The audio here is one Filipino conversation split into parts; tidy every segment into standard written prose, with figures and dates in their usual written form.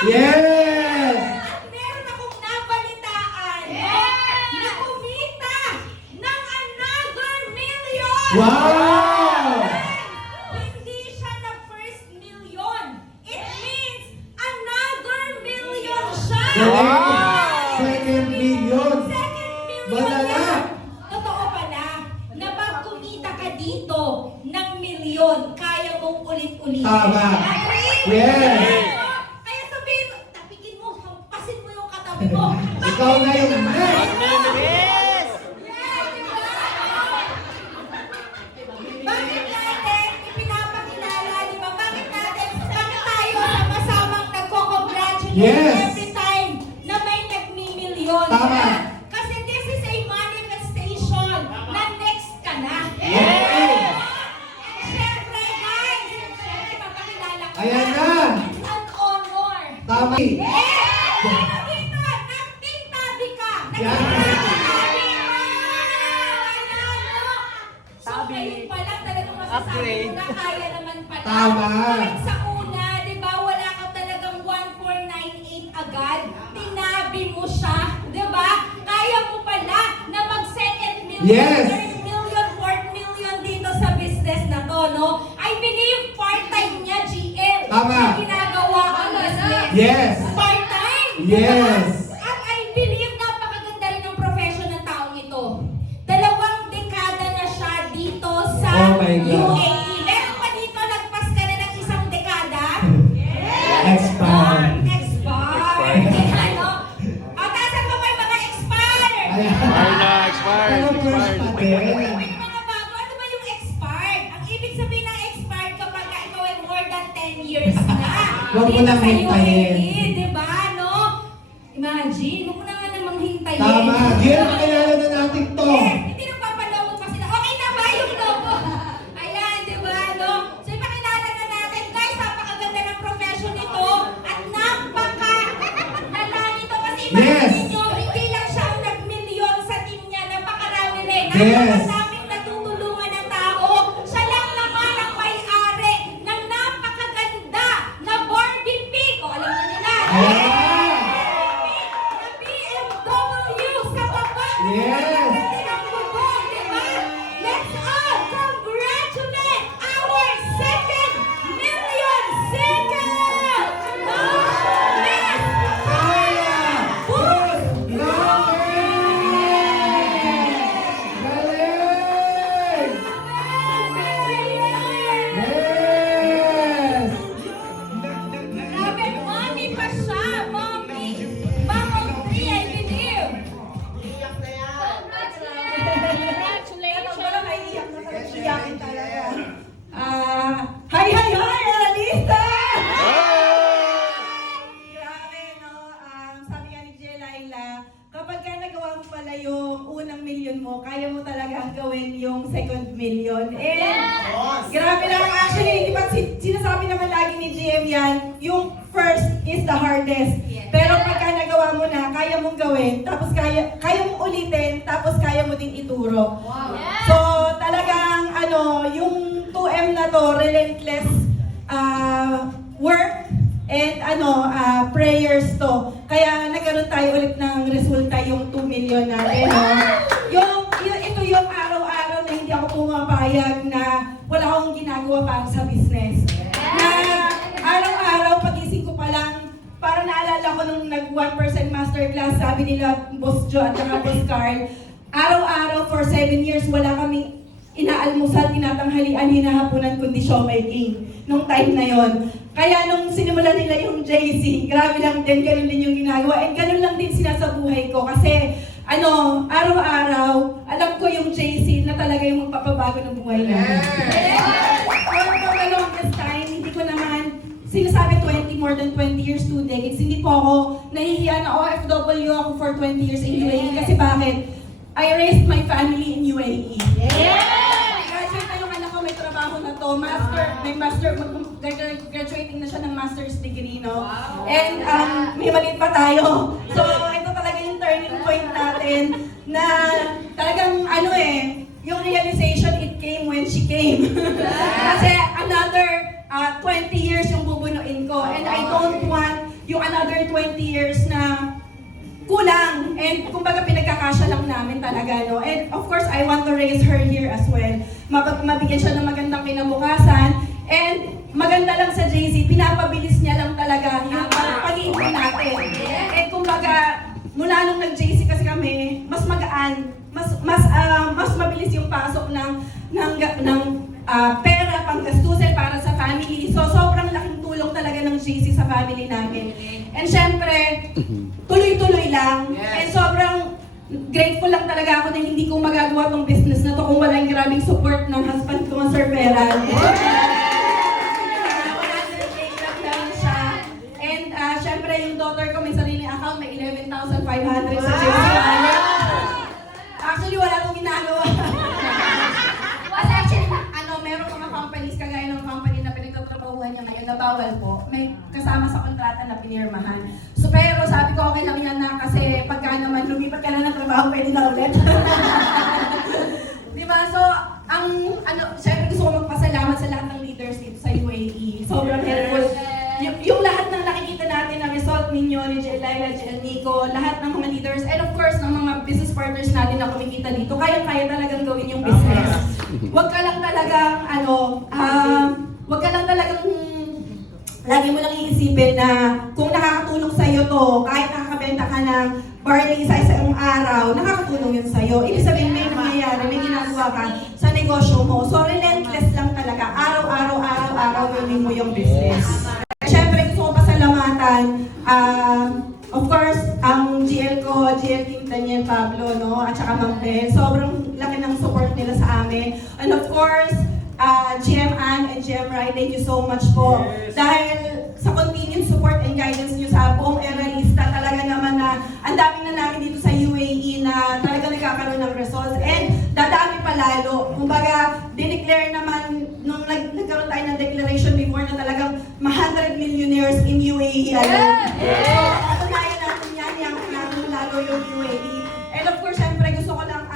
Yes! At meron akong nabalitaan na kumita ng another million! Wow! Hindi siya na first million. It means another million siya! Second million! Second million Madala. niya. Totoo pala, na pag kumita ka dito ng milyon, kaya mong ulit-ulit. Tama. Agree? Yes. Kaya sabihin mo, tapikin mo, hampasin mo yung katabi mo. Ikaw na yung next! Bakit natin ipinapakilala, di ba? Bakit tayo sama-samang nagko-congratulate Yes. every time na may nagmimilyon? Tama. Kasi this is a manifestation na next ka na. Yes. And syempre, guys, syempre, papakilala ko Ayan na. It's an honor. Tama. Yes! Ano dito? Nagtintabi ka. Yan. Nagtintabi ka. Ayan, so, ngayon pa lang talagang masasabi mo na kaya naman pala. Tama. Kahit sa una, di ba, wala ka talagang 1498 agad. Tinabi mo siya, di ba? Kaya mo pala na mag-second million, Yes. third million, fourth million dito sa business na to, no? I believe part-time niya, GL. Tama. Na ginagawa ang business. Yes. Part-time. Yes. At I believe napakaganda rin ng profession ng taong ito. 2 dekada na siya dito sa Oh my God. UAE. Meron pa dito, nagpas ka na ng 1 dekada? Expired. Expired. Ano? O, tasan mo may mga expired? Ayan. Expired. Pero first pa din. May mga bago. Ano ba yung expired? Ang ibig sabihin ng expired kapag ikaw ay more than 10 years na. Huwag mo Dito nang sa hintayin. UAE, di ba? No? Imagine, huwag mo na nga namang hintayin. Tama. Diyan, makilala na natin to. Yes, hindi nagpapalogo pa sila. Okay na ba yung logo? Ayan, di ba? No? So, ipakilala na natin. Guys, napakaganda ng profession nito at napaka-lala nito. Kasi Yes. imagine nyo, hindi lang siya ang nag-milyon sa team niya. Napakarami rin. Yes. Napakasaming natutulungan ng tao. Siya lang naman ang may-ari ng napakaganda na Barbie Pig. O, alam na nila. Ayan. Na BMW sa baba. Yes. Let's all congratulate our second million single! Yes! Kaya! Boom! Grabe! Galing! Yes! Grabe, mommy pa siya, mommy! Mom of 3, I believe! Hi, Analista! Grabe, no? Sabi nga ni Jay Laila, kapag ka nagawa mo pala yung unang milyon mo, kaya mo talaga gawin yung second million. Grabe lang. Actually, di ba sinasabi naman lagi ni GM yan, yung first is the hardest. Pero pagka nagawa mo na, kaya mong gawin, tapos kaya mong ulitin, tapos kaya mo ding ituro. So, talagang, yung 2M na to, relentless work and prayers to. Kaya nagkaroon tayo ulit ng resulta yung 2 million natin. Ito yung araw-araw na hindi ako pumapayag na wala akong ginagawa para sa business. Na araw-araw, pagising ko pa lang, parang naalala ko nung nag 1% masterclass, sabi nila Boss Joe at saka Boss Carl, araw-araw for 7 years, wala kaming inaalmusal, tinatanghalian, hinahapunan, kundi showmaking nung time na yon. Kaya nung sinimula nila yung JC, grabe lang din, ganun din yung ginagawa. And ganun lang din sila sa buhay ko. Kasi, araw-araw, alam ko yung JC na talaga yung magpapabago ng buhay namin. For the longest time, hindi ko naman sinasabi more than 20 years, 2 decades. Hindi po ako nahihiya na OFW ako for 20 years in UAE. Kasi bakit? I raised my family in UAE. Graduate na yung anak ko, may trabaho na to. Graduating na siya ng master's degree, no? And may maliit pa tayo. So, ito talaga yung turning point natin na talagang yung realization, it came when she came. Kasi another 20 years yung bubunuin ko. And I don't want yung another 20 years na kulang. And kumbaga pinagkakasya lang namin talaga, no? And of course, I want to raise her here as well. Mabigyan siya ng magandang kinabukasan. And maganda lang sa JC, pinapabilis niya lang talaga yung pag-iipon natin. And kumbaga, mula nung nag-JC kasi kami, mas magaan, mas mabilis yung pasok ng pera, panggastusin para sa family. So, sobrang laking tulong talaga ng JC sa family namin. And syempre, tuloy-tuloy lang. And sobrang grateful lang talaga ako na hindi ko magagawa tong business na to kung wala yung grabing support ng husband ko, Sir Peral. And syempre, yung daughter ko may sariling account, may 11,500 sa JC Wallet. Actually, wala akong ginagawa. Kasi actually, meron mga companies, kagaya ng company na pinagtatrabahuhan niya ngayon na bawal po, may kasama sa kontrata na pinirmahan. So pero sabi ko, okay lang yan na kasi pagka naman lumipat ka na ng trabaho, pwede na ulit. Diba? So, syempre gusto ko magpasalamat sa lahat ng leaders dito sa UAE. Sobrang helpful. Yung lahat ng nakikita natin na result ninyo, ni Laila, Nico, lahat ng mga leaders, and of course, ng mga business partners natin na kumikita dito, kaya talagang gawin yung business. Huwag ka lang talagang, huwag ka lang talagang, lagi mo lang iisipin na kung nakakatulong sa'yo to, kahit nakakabenta ka ng barley sa isang araw, nakakatulong yun sa'yo. Ibig sabihin, may nangyayari, may ginagawa ka sa negosyo mo. So, relentless lang talaga. Araw-araw gawin mo yung business. Siyempre, gusto ko pasalamatan, of course, ang GL ko, GL King Daniel Pablo, no? At saka Ma'am Bel. Sobrang laki ng support nila sa amin. And of course, GM Ann and GM Rai, thank you so much po. Dahil sa continued support and guidance nyo sa buong Eralista, talaga naman na ang dami na namin dito sa UAE na talaga nagkakaroon ng results. And dadami pa lalo. Kumbaga, dineclare naman, nung nagkaroon tayo ng declaration before na talagang 100 millionaires in UAE alone. So, patunayan natin yan, yung lalo yung UAE. And of course, syempre gusto ko lang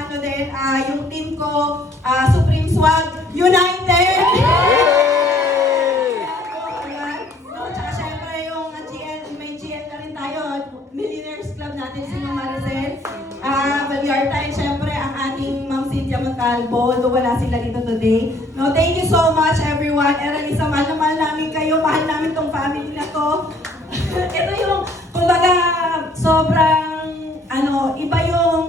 yung team ko, Supreme Swag United! Tsaka syempre yung may GL na rin tayo, Millionaires Club natin si Ma'am Maricel. Vallarta, and syempre ang ating Ma'am Cynthia Montalvo, although wala sila dito today. No, thank you so much everyone. Eralisa, mahal na mahal namin kayo, mahal namin tong family na to. Ito yung, kumbaga, sobrang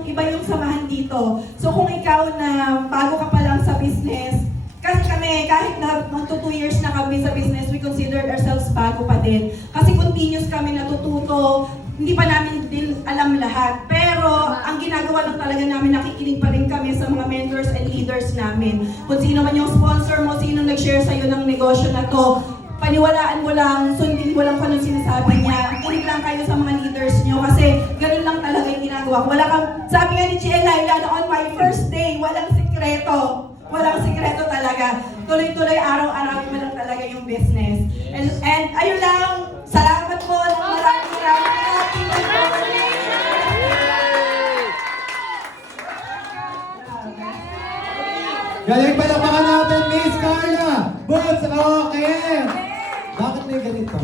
iba yung samahan dito. So kung ikaw na bago ka pa lang sa business, kasi kami, kahit na magto 2 years na kami sa business, we consider ourselves bago pa din. Kasi continuous kami natututo, hindi pa namin din alam lahat. Pero ang ginagawa lang talaga namin, nakikinig pa rin kami sa mga mentors and leaders namin. Kung sino man yung sponsor mo, sino nag-share sa'yo ng negosyo na to, paniwalaan mo lang, sundin mo lang kung anong sinasabi niya. Kinig lang kayo sa mga leaders niyo kasi ganun lang talaga yung ginagawa. Wala kang, sabi nga ni Gia Laila na on my first day, walang sikreto. Walang sikreto talaga. Tuloy-tuloy, araw-araw mo lang talaga yung business. And ayun lang, salamat po ng maraming. Galing palakpakan natin, Miss Carla! Boots! Okay! Bakit may ganito?